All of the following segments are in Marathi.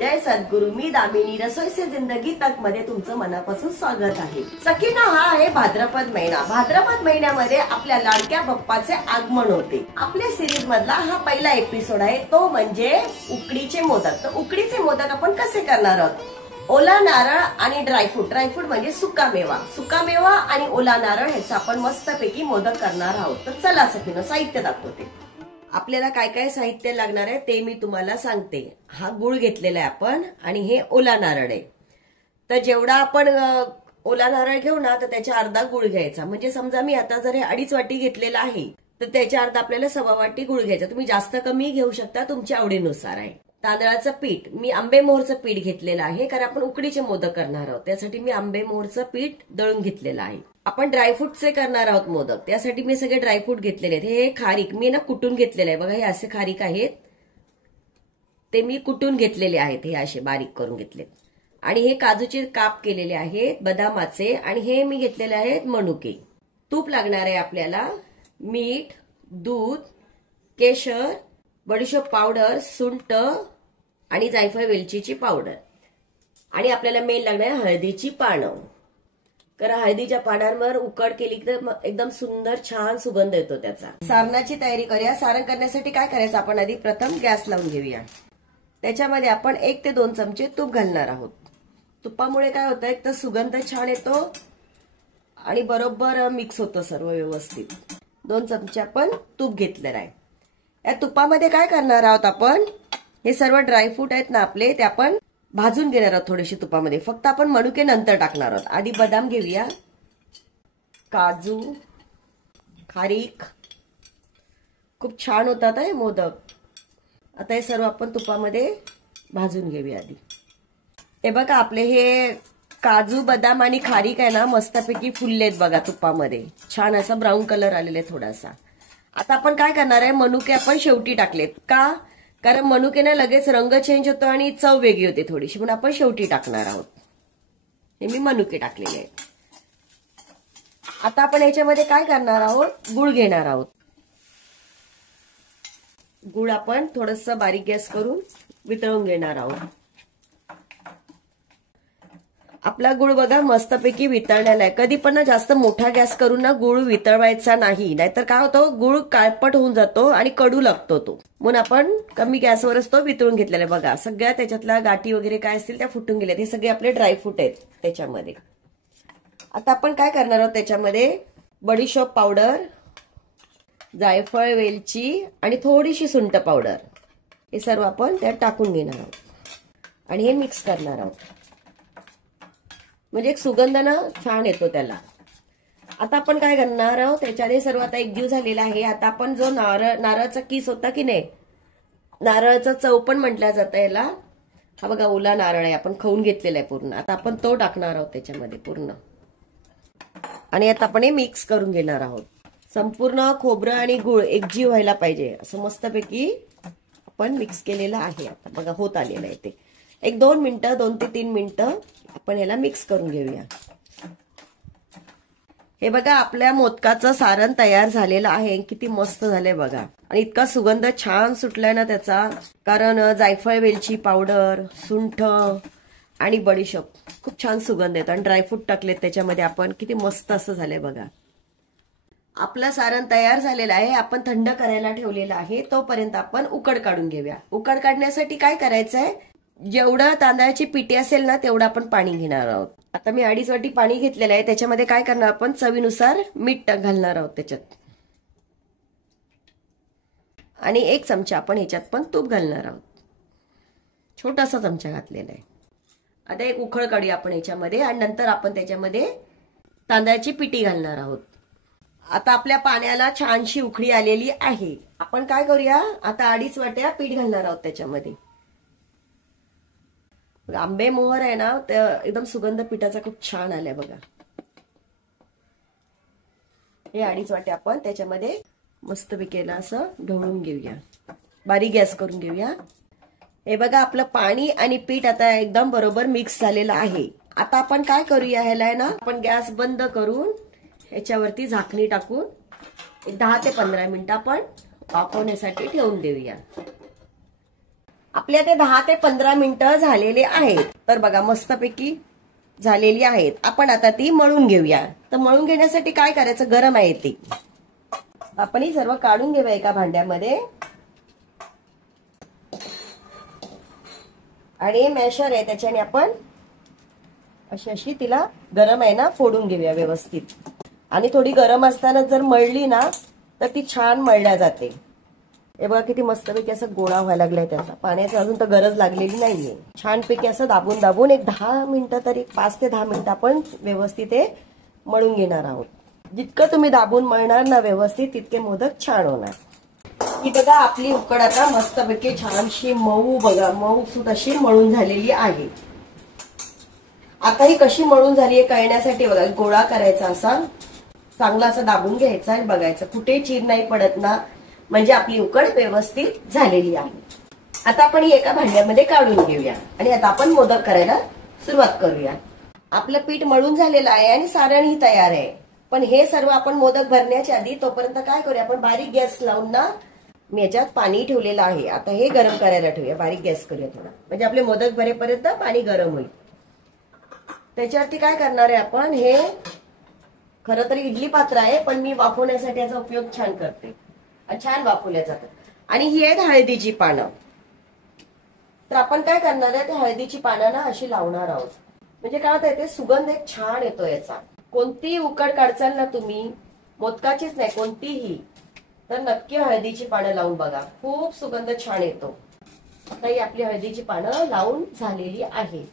जय सद्गुरु. मी दामिनी रसोई से जिंदगी तक मध्ये तुमचं मनापासून स्वागत आहे. सखींनो, हा आहे भाद्रपद महिना. भाद्रपद महिन्यामध्ये आपल्या लाडक्या बाप्पाचे आगमन होते. आपल्या सिरीज मधला हा पहिला एपिसोड आहे, तो म्हणजे उकडीचे मोदक. तर उकडीचे मोदक आपण कसे करणार आहोत? ओला नारळ आणि ड्रायफ्रूट म्हणजे सुका मेवा आणि ओला नारळ ह्याचा आपण मस्तपैकी मोदक करणार आहोत. तर चला सखींनो, साहित्य दाखवते. आपल्याला काय काय साहित्य लागणार आहे ते मी तुम्हाला सांगते. हा गुळ घेतलेला आहे आपण आणि हे ओला नारळ आहे. तर जेवढा आपण ओला नारळ घेऊ ना, तर त्याच्या अर्धा गुळ घ्यायचा. म्हणजे समजा मी आता जर हे 2.5 वाटी घेतलेला आहे, तर त्याच्या अर्धा आपल्याला 1.25 वाटी गुळ घ्यायचा. तुम्ही जास्त कमी घेऊ शकता, तुमच्या आवडीनुसार आहे. तांदळाचं पीठ, मी आंबे मोहरचं पीठ घेतलेलं आहे, कारण आपण उकडीचे मोदक करणार आहोत. त्यासाठी मी आंबे मोहरचं पीठ दळून घेतलेलं आहे. आपण ड्रायफ्रूटचे करणार आहोत मोदक, त्यासाठी मी सगळे ड्रायफ्रूट घेतलेले आहेत. हे खारीक मी कुटून घेतलेलं आहे. बघा, हे असे खारीक आहेत, ते मी कुटून घेतलेले आहेत. हे असे बारीक करून घेतले. आणि हे काजूचे काप केलेले आहेत, बदामाचे. आणि हे मी घेतलेले आहेत मनुके. तूप लागणार आहे आपल्याला, मीठ, दूध, केशर, बडीशोप पावडर, सुंठ आणि जायफळ वेलचीची पावडर. आणि आपल्याला मेन लागणार आहे हळदीची पानं. कारण हळदीच्या पानांवर उकड केली तर एकदम सुंदर छान सुगंध येतो त्याचा. सारणाची तयारी करूया. सारण करण्यासाठी काय करायचं, आपण आधी प्रथम गॅस लावून घेऊया. त्याच्यामध्ये आपण 1 ते 2 चमचे तूप घालणार आहोत. तुपामुळे काय होतं, एक तर सुगंध छान येतो आणि बरोबर मिक्स होतं सर्व व्यवस्थित. 2 चमचे आपण तूप घेतलेलं आहे. या तुपामध्ये काय करणार आहोत आपण, हे सर्व ड्रायफ्रूट आहेत ना आपले, ते आपण भाजून घेणार आहोत थोडेसे तुपामध्ये. फक्त आपण मनुके नंतर टाकणार आहोत. आधी बदाम घेऊया, काजू, खारीक. खूप छान होतात हे मोदक. आता हे सर्व आपण तुपामध्ये भाजून घेऊया आधी. हे बघा, आपले हे काजू, बदाम आणि खारीक आहे ना, मस्तपैकी फुललेत बघा तुपामध्ये. छान असा ब्राऊन कलर आलेला आहे थोडासा. आता आपण काय करणार आहे, मनुके आपण शेवटी टाकलेत. का? कारण मनुकेने लगेच रंग चेंज होतो आणि चव वेगळी होते थोडीशी, म्हणून आपण शेवटी टाकणार आहोत. हे मी मनुके टाकलेले आहेत. आता आपण याच्यामध्ये काय करणार आहोत, गुळ घेणार आहोत. गुळ आपण थोडंसं बारीक गॅस करून वितळून घेणार आहोत. आपला गुळ बघा मस्तपैकी वितळलेला आहे. कधी पण जास्त मोठा गॅस करून ना गुळ वितळवायचा नाही, नाहीतर काय होतं, गुळ काळपट होऊन जातो आणि कडू लागतो तो. म्हणून आपण कमी गॅसवरच तो वितळून घेतलेला आहे. बघा, सगळ्या त्याच्यातल्या गाठी वगैरे काय असतील त्या फुटून गेल्यात. हे सगळे आपले ड्रायफ्रूट आहेत त्याच्यामध्ये. आता आपण काय करणार आहोत, त्याच्यामध्ये बडीशोप पावडर, जायफळ वेलची आणि थोडीशी सुंठ पावडर, हे सर्व आपण त्यात टाकून घेणार आहोत आणि हे मिक्स करणार आहोत. म्हणजे एक सुगंध ना छान येतो त्याला. आता आपण काय करणार आहोत, त्याच्याने सर्व आता एकजीव झालेला आहे. आता आपण जो नारळाचा किस होता की नाही, नारळाचा चव पण म्हटलं जातं याला. हा बघा, ओला नारळ आहे, आपण खाऊन घेतलेला आहे पूर्ण. आता आपण तो टाकणार आहोत त्याच्यामध्ये पूर्ण. आणि आता आपण हे मिक्स करून घेणार आहोत. संपूर्ण खोबरं आणि गुळ एकजीव व्हायला पाहिजे असं मस्तपैकी आपण मिक्स केलेलं आहे. आता बघा, होत आलेलं आहे ते. 1-2 मिनिटं, 2 ते 3 मिनिटं आपण याला मिक्स करून घेऊया. हे बघा, आपल्या मोदकाचं सारण तयार झालेलं आहे. किती मस्त झालंय बघा. आणि इतका सुगंध छान सुटलाय ना त्याचा, कारण जायफळ वेलची पावडर, सुंठ आणि बडीशोप खूप छान सुगंध येतो. आणि ड्रायफ्रूट टाकलेत त्याच्यामध्ये आपण. किती मस्त असं झालंय बघा. आपलं सारण तयार झालेलं आहे. आपण थंड करायला ठेवलेलं आहे. तोपर्यंत आपण उकड काढून घेऊया. उकड काढण्यासाठी काय करायचंय, जेवढं तांदळाची पिठी असेल ना, तेवढं आपण पाणी घेणार आहोत. आता मी 2.5 वाटी पाणी घेतलेलं आहे. त्याच्यामध्ये काय करणार आपण, चवीनुसार मीठ घालणार आहोत त्याच्यात. आणि 1 चमचा आपण ह्याच्यात पण तूप घालणार आहोत. छोटासा चमचा घातलेला आहे. आता एक उकळ काढूया आपण ह्याच्यामध्ये आणि नंतर आपण त्याच्यामध्ये तांदळाची पिठी घालणार आहोत. आता आपल्या पाण्याला छानशी उकळी आलेली आहे. आपण काय करूया, आता 2.5 वाट्या पीठ घालणार आहोत त्याच्यामध्ये. आंबे मोहर आहे ना, एकदम सुगंध पिठाचा खूप छान आलाय बघा. हे 2.5 वाटे आपण त्याच्यामध्ये मस्त पिकेला असं ढवळून घेऊया. बारीक गॅस करून घेऊया. हे बघा, आपलं पाणी आणि पीठ आता एकदम बरोबर मिक्स झालेलं आहे. आता आपण काय करूया, ह्याला ना आपण गॅस बंद करून ह्याच्यावरती झाकणी टाकून 10 ते 15 मिनिटं आपण वाफवण्यासाठी ठेवून देऊया. आपल्या ते 10 ते 15 मिनिटं झालेले आहेत. तर बघा मस्तपैकी झालेली आहेत. आपण आता ती मळून घेऊया. तर मळून घेण्यासाठी काय करायचं, गरम आहे ती. आपण ही सर्व काढून घेऊया एका भांड्यामध्ये. आणि मॅशर आहे त्याच्याने आपण अशी अशी तिला गरम आहे ना फोडून घेऊया व्यवस्थित. आणि थोडी गरम असताना जर मळली ना तर ती छान मळल्या जाते. हे बघा किती मस्तपैकी असं गोळा व्हायला लागलाय त्याचा. पाण्याची अजून तर गरज लागलेली नाहीये. छानपैकी असं दाबून दाबून एक 10 मिनिटं तरी 5 ते 10 मिनिटं आपण व्यवस्थित हे मळून घेणार आहोत. जितकं तुम्ही दाबून मळणार ना व्यवस्थित तितके मोदक छान होणार. ही बघा आपली उकड आता मस्तपैकी छानशी मऊ बघा मऊ सूत अशी मळून झालेली आहे. आता ही कशी मळून झाली आहे कळण्यासाठी बघा गोळा करायचा असा चांगला असं दाबून घ्यायचा आणि बघायचं कुठे चीर नाही पडत ना, म्हणजे आपली उकड व्यवस्थित झालेली आहे. आता आपण ही एका भांड्यामध्ये काढून घेऊया आणि आता आपण मोदक करायला सुरुवात करूया. आपलं पीठ मळून झालेलं आहे आणि सारणही तयार आहे. पण हे सर्व आपण मोदक भरण्याच्या आधी तोपर्यंत काय करूया, आपण बारीक गॅस लावून ना मी याच्यात पाणी ठेवलेलं आहे. आता हे गरम करायला ठेवूया. बारीक गॅस करूया थोडा, म्हणजे आपले मोदक भरेपर्यंत पाणी गरम होईल. त्याच्यावरती काय करणार आहे आपण, हे खरं तर इडली पात्र आहे पण मी वाफवण्यासाठी याचा उपयोग छान करते. छान वाफवल्या जातात. आणि ही आहेत हळदीची पानं. तर आपण काय करणार आहे, ते हळदीची पानं ना अशी लावणार आहोत. म्हणजे काय होतं ते सुगंध एक छान येतो याचा. कोणतीही उकड काढचाल ना तुम्ही, मोदकाचीच नाही कोणतीही, तर नक्की हळदीची पानं लावून बघा, खूप सुगंध छान येतो. आता ही आपली हळदीची पानं लावून झालेली आहे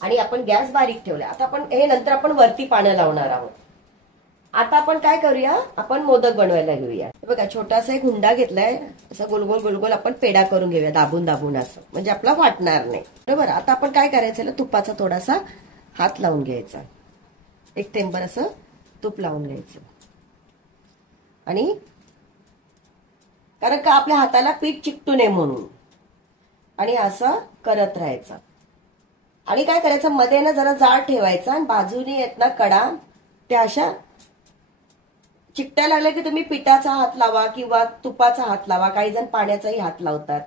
आणि आपण गॅस बारीक ठेवला. आता आपण हे नंतर आपण वरती पानं लावणार आहोत. आता आपण काय करूया, आपण मोदक बनवायला घेऊया. बघा छोटासा एक हुंडा घेतलाय, असं गोल गोल गोल गोल आपण पेढा करून घेऊया दाबून दाबून असं, म्हणजे आपला फाटणार नाही. बरोबर. आता आपण काय करायचं, तुपाचा थोडासा हात लावून घ्यायचा, एक थेंबर असं तूप लावून घ्यायचं. आणि कारण का आपल्या हाताला पीठ चिकटू नये म्हणून, आणि असं करत राहायचं. आणि काय करायचं, मध्ये ना जरा जाड ठेवायचा आणि बाजूने येत ना कडा त्या अशा चिकटायला लागल्या की तुम्ही पिठाचा हात लावा किंवा तुपाचा हात लावा, काही जण पाण्याचाही हात लावतात.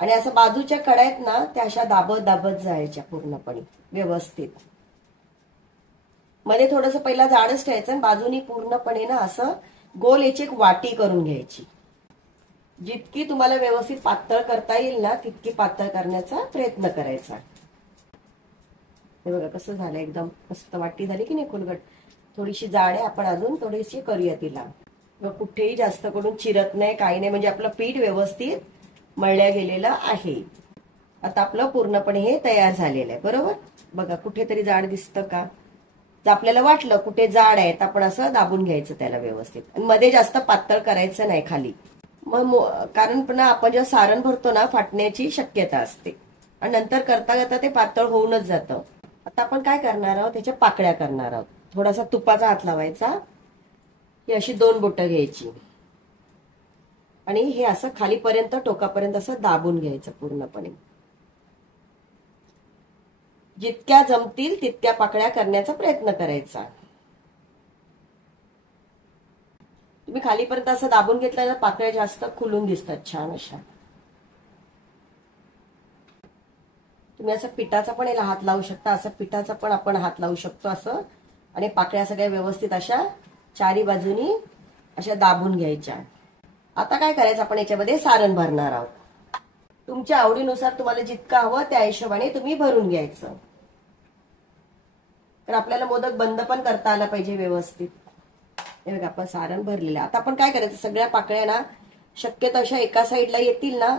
आणि असं बाजूच्या कडा आहेत ना त्या अशा दाबत दाबत जायच्या पूर्णपणे व्यवस्थित. मध्ये थोडंसं पहिला जाडच ठेवायचं आणि बाजूनी पूर्णपणे ना असं गोल याची एक वाटी करून घ्यायची. जितकी तुम्हाला व्यवस्थित पातळ करता येईल ना तितकी पातळ करण्याचा प्रयत्न करायचा. हे बघा कसं झालं, एकदम मस्त वाटी झाली की नाही खोलगट. थोडीशी जाड आहे, आपण अजून थोडीशी करूया तिला. कुठेही जास्त करून चिरत नाही काही नाही, म्हणजे आपलं पीठ व्यवस्थित मळल्या गेलेलं आहे. आता आपलं पूर्णपणे हे तयार झालेलं आहे. बरोबर. बघा कुठेतरी जाड दिसतं का, जर आपल्याला वाटलं कुठे जाड आहे तर आपण असं दाबून घ्यायचं त्याला व्यवस्थित. आणि मध्ये जास्त पातळ करायचं नाही खाली, मग कारण पण आपण जेव्हा सारण भरतो ना फाटण्याची शक्यता असते आणि नंतर करता करता ते पातळ होऊनच जातं. आता आपण काय करणार आहोत, त्याच्या पाकळ्या करणार आहोत. थोडासा तुपाचा हात लावायचा, ही अशी 2 बोटं घ्यायची आणि हे असं खालीपर्यंत टोकापर्यंत असं दाबून घ्यायचं पूर्णपणे. जितक्या जमतील तितक्या पाकळ्या करण्याचा प्रयत्न करायचा. तुम्ही खालीपर्यंत असं दाबून घेतलं ना पाकळ्या जास्त खुलून दिसतात छान अशा. तुम्ही असं पिठाचा पण याला हात लावू शकता, असं पिठाचा पण आपण हात लावू शकतो असं. आणि पाकळ्या सगळ्या व्यवस्थित अशा चारी बाजूनी अशा दाबून घ्यायच्या. आता काय करायचं, आपण याच्यामध्ये सारण भरणार आहोत. तुमच्या आवडीनुसार तुम्हाला जितकं हवं त्या हिशोबाने तुम्ही भरून घ्यायचं. तर आपल्याला मोदक बंद पण करता आला पाहिजे व्यवस्थित. हे बघा आपण सारण भरलेलं. आता आपण काय करायचं, सगळ्या पाकळ्या ना शक्यतो अशा एका साईडला येतील ना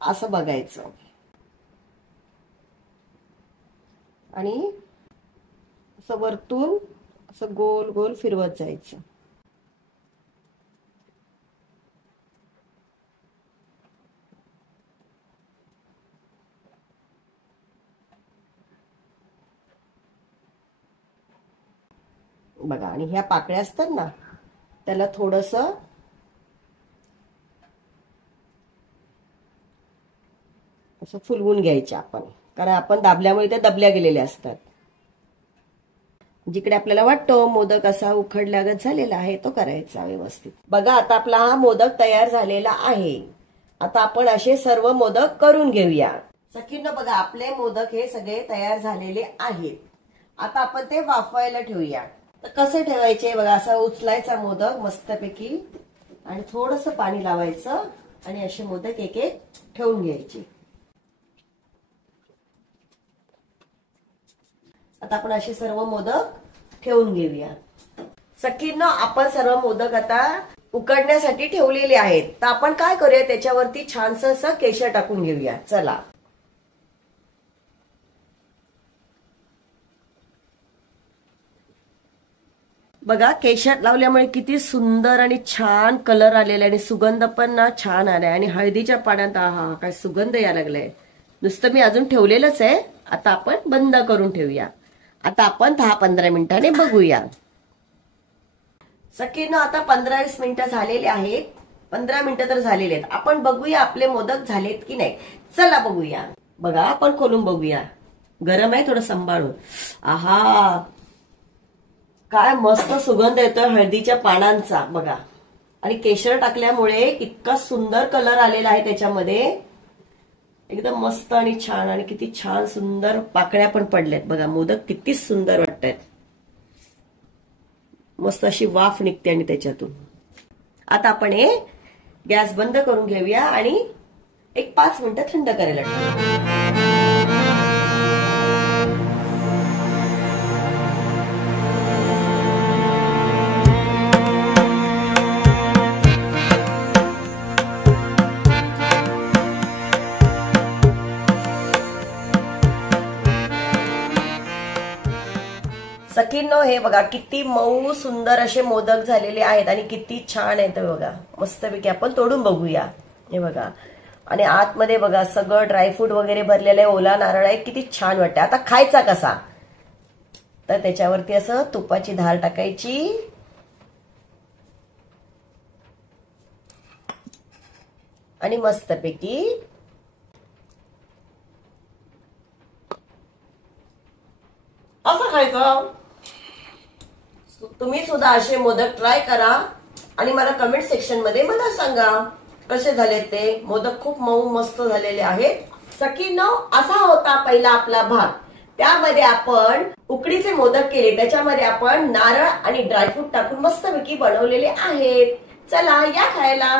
असं बघायचं आणि असं वरतून असं गोल गोल फिरवत जायचं. बघा. आणि ह्या पाकळ्या असतात ना त्याला थोडंसं असं फुलवून घ्यायच्या आपण, कारण आपण दाबल्यामुळे त्या दबल्या गेलेल्या असतात. जिकडे आपल्याला वाटतं मोदक असा उखडल्यागत झालेला आहे तो करायचा व्यवस्थित. बघा आता आपला हा मोदक तयार झालेला आहे. आता आपण असे सर्व मोदक करून घेऊया. सखींनो बघा, आपले मोदक हे सगळे तयार झालेले आहेत. आता आपण ते वाफवायला ठेवूया. तर कसे ठेवायचे बघा, असा उचलायचा मोदक मस्तपैकी आणि थोडंसं पाणी लावायचं आणि असे मोदक एक एक ठेवून घ्यायचे. आता आपण असे सर्व मोदक ठेवून घेऊया. सखींनो, आपण सर्व मोदक आता उकडण्यासाठी ठेवलेले आहेत. तर आपण काय करूया, त्याच्यावरती छानसं असं केशर टाकून घेऊया. चला, बघा केशर लावल्यामुळे किती सुंदर आणि छान कलर आलेला आणि सुगंध पण ना छान आलाय. आणि हळदीच्या पाण्यात आहा काय सुगंध यायला लागलाय. नुसतं मी अजून ठेवलेलंच आहे. आता आपण बंद करून ठेवूया. आता आपण 10-15 मिनिटांनी बघूया. सखींनो, आता 15-20 मिनिटं झालेले आहेत. 15 मिनिटं तर झालेले आहेत. आपण बघूया आपले मोदक झालेत की नाही. चला बघूया. बघा, आपण खोलून बघूया. गरम आहे, थोडं सांभाळून. आहा, काय मस्त सुगंध येतोय हळदीच्या पानांचा बघा. आणि केशर टाकल्यामुळे इतका सुंदर कलर आलेला आहे त्याच्यामध्ये. एकदम मस्त आणि छान. आणि किती छान सुंदर पाकळ्या पण पडल्यात बघा. मोदक किती सुंदर वाटतायत. मस्त अशी वाफ निघते आणि त्याच्यातून. आता आपण हे गॅस बंद करून घेऊया आणि एक 5 मिनिटं थंड करायला ठेवूया. सखींनो, हे बघा किती मऊ सुंदर असे मोदक झालेले आहेत आणि किती छान आहेत बघा. मस्तपैकी आपण तोडून बघूया. हे बघा, आणि आतमध्ये बघा सगळं ड्रायफ्रूट वगैरे भरलेलं आहे. ओला नारळ आहे. किती छान वाटतं. आता खायचा कसा, तर त्याच्यावरती असं तुपाची धार टाकायची आणि मस्तपैकी असं खायचं. तुम्ही सुद्धा असे मोदक ट्राय करा आणि मला कमेंट सेक्शन मध्ये मला सांगा कसे झाले ते. मोदक खूप मऊ मस्त झालेले आहेत. सखींनो, असा होता पहिला आपला भाग. त्यामध्ये आपण उकडीचे मोदक केले. त्याच्यामध्ये आपण नारळ आणि ड्रायफ्रूट टाकून मस्तपैकी बनवलेले आहेत. चला या खायला.